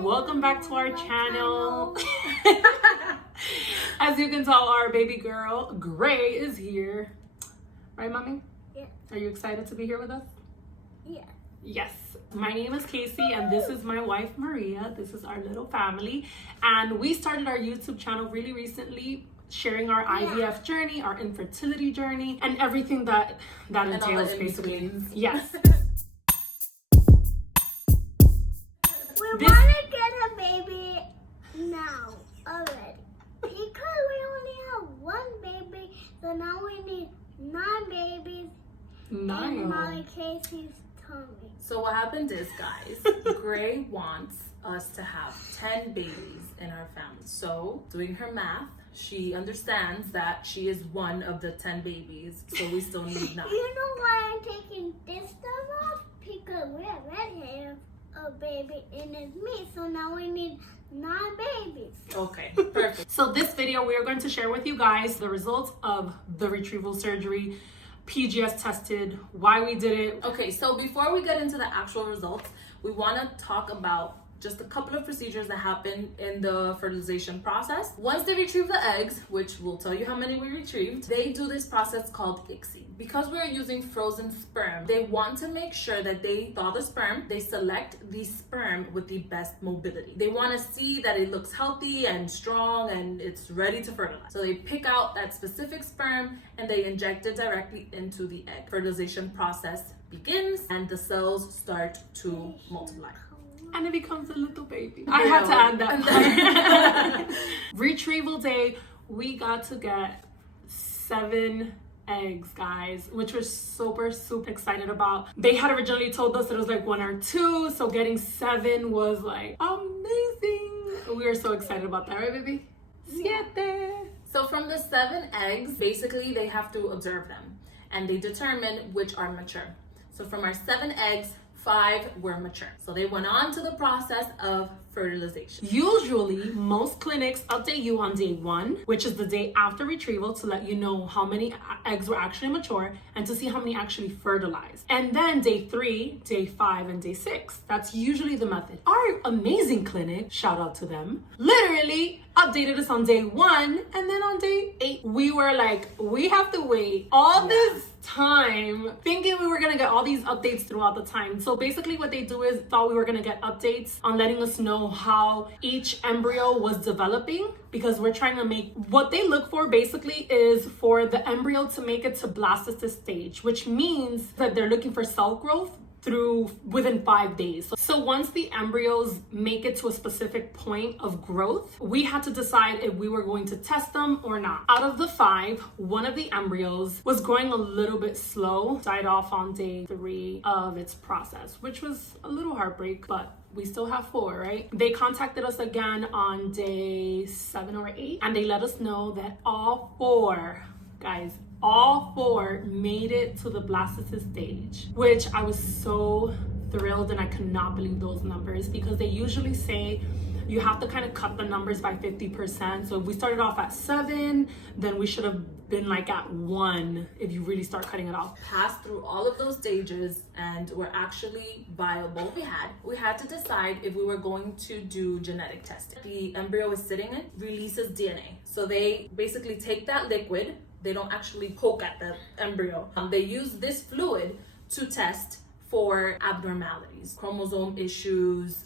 welcome back to our channel. As you can tell, our baby girl Gray is here, right, mommy? Yeah. Are you excited to be here with us? Yeah. Yes. My name is Casey and this is my wife Maria. This is our little family, and we started our YouTube channel really recently, sharing our IVF journey, our infertility journey, and everything that entails, basically. Yes. We want to get a baby now already because we only have one baby, so now we need 9 babies in my Casey's tummy. So what happened is, guys, Gray wants us to have 10 babies in our family. So doing her math, she understands that she is one of the 10 babies, so we still need 9. You know why I'm taking this stuff off? Because we already have a baby and it's me, so now we need 9 babies. Okay, perfect. So this video, we are going to share with you guys the results of the retrieval surgery, PGS tested, why we did it. Okay, so before we get into the actual results, we want to talk about just a couple of procedures that happen in the fertilization process. Once they retrieve the eggs, which will tell you how many we retrieved, they do this process called ICSI. Because we're using frozen sperm, they want to make sure that they thaw the sperm, they select the sperm with the best mobility. They want to see that it looks healthy and strong and it's ready to fertilize. So they pick out that specific sperm and they inject it directly into the egg. Fertilization process begins and the cells start to multiply. And it becomes a little baby. I had to add that part. Retrieval day, we got to get 7 eggs, guys, which we're super excited about. They had originally told us that it was like 1 or 2, so getting 7 was like amazing. We were so excited about that, right, baby? Siete. So from the 7 eggs, basically they have to observe them and they determine which are mature. So from our 7 eggs, 5 were mature. So they went on to the process of fertilization. Usually, most clinics update you on day 1, which is the day after retrieval, to let you know how many eggs were actually mature and to see how many actually fertilized. And then day 3, day 5, and day 6. That's usually the method. Our amazing clinic, shout out to them, literally updated us on day 1, and then on day 8, we were like, we have to wait all this time thinking we were gonna get all these updates throughout the time. So basically what they do is thought we were gonna get updates on letting us know how each embryo was developing, because we're trying to make, what they look for basically is for the embryo to make it to blastocyst stage, which means that they're looking for cell growth within 5 days. So once the embryos make it to a specific point of growth, we had to decide if we were going to test them or not. Out of the 5, one of the embryos was growing a little bit slow, died off on day 3 of its process, which was a little heartbreak, but we still have 4, right? They contacted us again on day 7 or 8, and they let us know that all 4, guys, all 4 made it to the blastocyst stage, which I was so thrilled, and I could not believe those numbers, because they usually say you have to kind of cut the numbers by 50%. So if we started off at 7, then we should have been like at 1 if you really start cutting it off. Passed through all of those stages and were actually viable. We had to decide if we were going to do genetic testing. The embryo is sitting in, releases DNA. So they basically take that liquid. They don't actually poke at the embryo. They use this fluid to test for abnormalities, chromosome issues,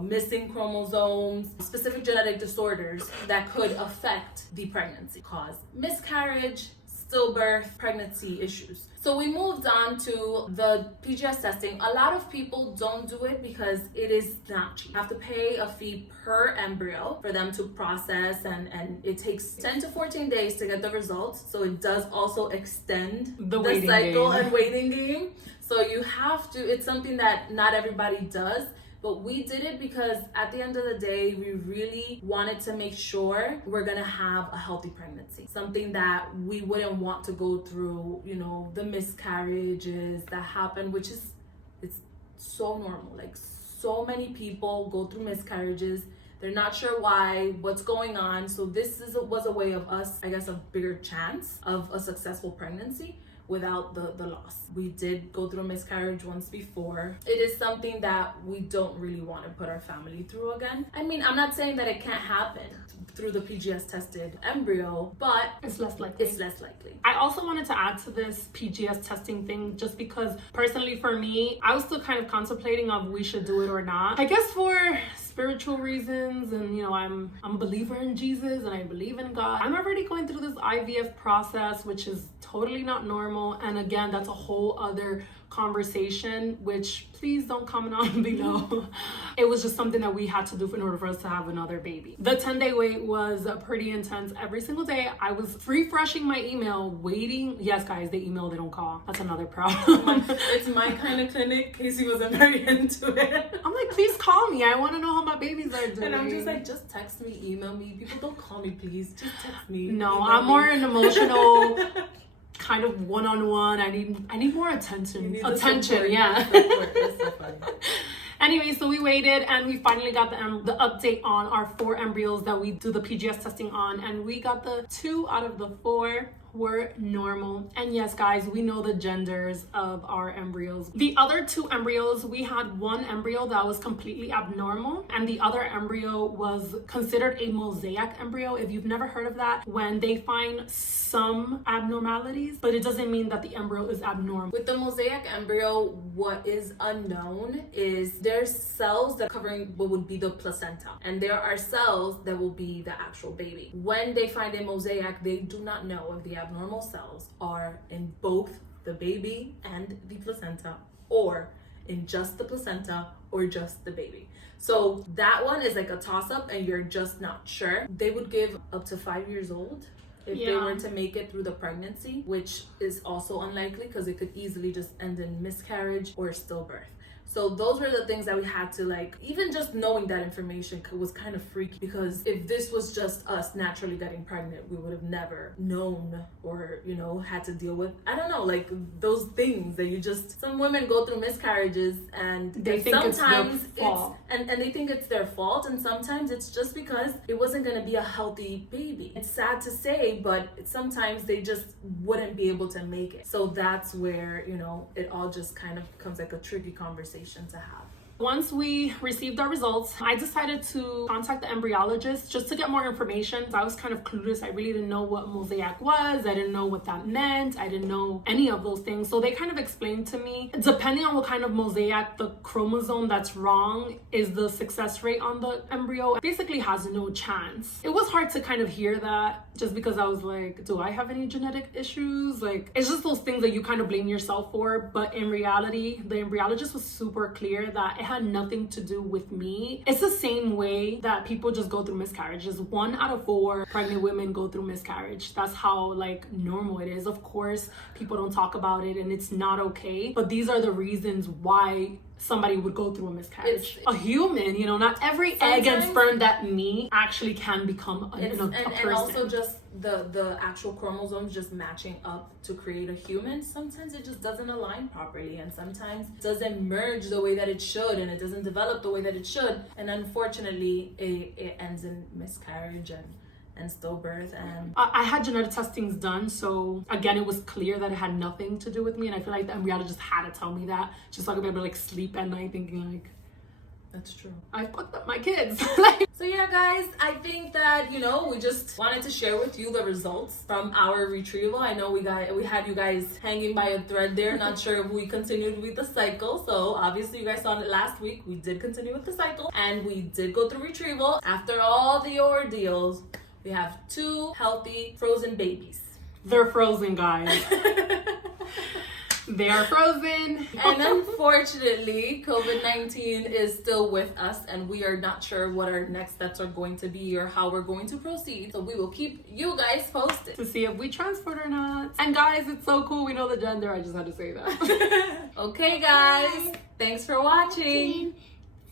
missing chromosomes, specific genetic disorders that could affect the pregnancy, cause miscarriage, stillbirth, pregnancy issues. So we moved on to the PGS testing. A lot of people don't do it because it is not cheap. You have to pay a fee per embryo for them to process, and it takes 10 to 14 days to get the results. So it does also extend the cycle and waiting game. So you have to, it's something that not everybody does. But we did it because at the end of the day, we really wanted to make sure we're gonna have a healthy pregnancy. Something that we wouldn't want to go through, the miscarriages that happen, which is, it's so normal. Like, so many people go through miscarriages. They're not sure why, what's going on. So this was a way of us, I guess, a bigger chance of a successful pregnancy. without the loss. We did go through a miscarriage once before. It is something that we don't really want to put our family through again. I mean, I'm not saying that it can't happen through the PGS tested embryo, but it's less likely. I also wanted to add to this PGS testing thing just because personally for me, I was still kind of contemplating of we should do it or not. I guess for spiritual reasons, and you know, I'm a believer in Jesus and I believe in God. I'm already going through this IVF process, which is totally not normal, and again, that's a whole other conversation, which please don't comment on below. It was just something that we had to do in order for us to have another baby. The 10-day wait was pretty intense. Every single day I was refreshing my email, waiting. Yes guys, they email, they don't call. That's another problem. It's my kind of clinic. Casey wasn't very into it. I'm like, please call me, I want to know how my babies are doing. And I'm just like, just text me, email me. People don't call me, please. Just text me. No, I'm more an emotional kind of one-on-one. I need more attention. Attention, yeah. That's so funny. Anyway, so we waited and we finally got the update on our 4 embryos that we do the PGS testing on, and we got the 2 out of the 4 were normal. And yes guys, we know the genders of our embryos. The other 2 embryos, we had one embryo that was completely abnormal and the other embryo was considered a mosaic embryo. If you've never heard of that, when they find some abnormalities, but it doesn't mean that the embryo is abnormal. With the mosaic embryo, what is unknown is there's cells that covering what would be the placenta, and there are cells that will be the actual baby. When they find a mosaic, they do not know if the abnormal cells are in both the baby and the placenta, or in just the placenta or just the baby. So that one is like a toss-up and you're just not sure. They would give up to 5 years old if they were to make it through the pregnancy, which is also unlikely because it could easily just end in miscarriage or stillbirth. So those were the things that we had to, like, even just knowing that information was kind of freaky, because if this was just us naturally getting pregnant, we would have never known or, you know, had to deal with, I don't know, like those things that you just, some women go through miscarriages and they think sometimes it's their fault. and they think it's their fault, and sometimes it's just because it wasn't going to be a healthy baby. It's sad to say, but sometimes they just wouldn't be able to make it. So that's where, you know, it all just kind of becomes like a tricky conversation to have. Once we received our results, I decided to contact the embryologist just to get more information. I was kind of clueless. I really didn't know what mosaic was. I didn't know what that meant. I didn't know any of those things. So they kind of explained to me, depending on what kind of mosaic, the chromosome that's wrong is the success rate on the embryo. It basically has no chance. It was hard to kind of hear that, just because I was like, do I have any genetic issues? Like, it's just those things that you kind of blame yourself for. But in reality, the embryologist was super clear that it had nothing to do with me. It's the same way that people just go through miscarriages. 1 out of 4 pregnant women go through miscarriage. That's how, like, normal it is. Of course, people don't talk about it and it's not okay, but these are the reasons why somebody would go through a miscarriage. It's a human, you know, not every egg and sperm that meet actually can become a person. And also just the actual chromosomes just matching up to create a human, sometimes it just doesn't align properly, and sometimes it doesn't merge the way that it should, and it doesn't develop the way that it should, and unfortunately it ends in miscarriage and stillbirth. And I had genetic testings done, so again, it was clear that it had nothing to do with me, and I feel like the embryologist had to tell me that, just so I could be able to, like, sleep at night thinking, like, that's true, I fucked up my kids. So yeah guys, I think that, you know, we just wanted to share with you the results from our retrieval. I know we had you guys hanging by a thread there, not sure if we continued with the cycle. So obviously you guys saw it last week, we did continue with the cycle and we did go through retrieval. After all the ordeals, we have 2 healthy frozen babies. They're frozen, guys. They are frozen. And unfortunately, COVID-19 is still with us and we are not sure what our next steps are going to be or how we're going to proceed. So we will keep you guys posted to see if we transferred or not. And guys, it's so cool. We know the gender. I just had to say that. Okay, guys. Thanks for watching.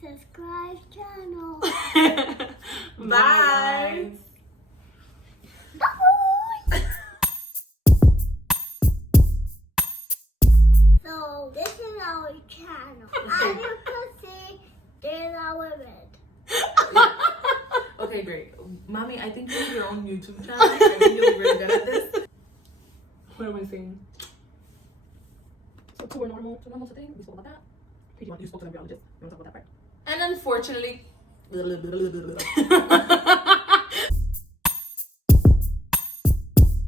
Subscribe channel. Bye. So this is our channel. As you can see, there's our bed. Okay, great. Mommy, I think you have your own YouTube channel. I think you'll be really good at this. What am I saying? So we're normal. So normal thing. We spoke about that. You spoke to an embryologist. You want to talk about that part? And unfortunately,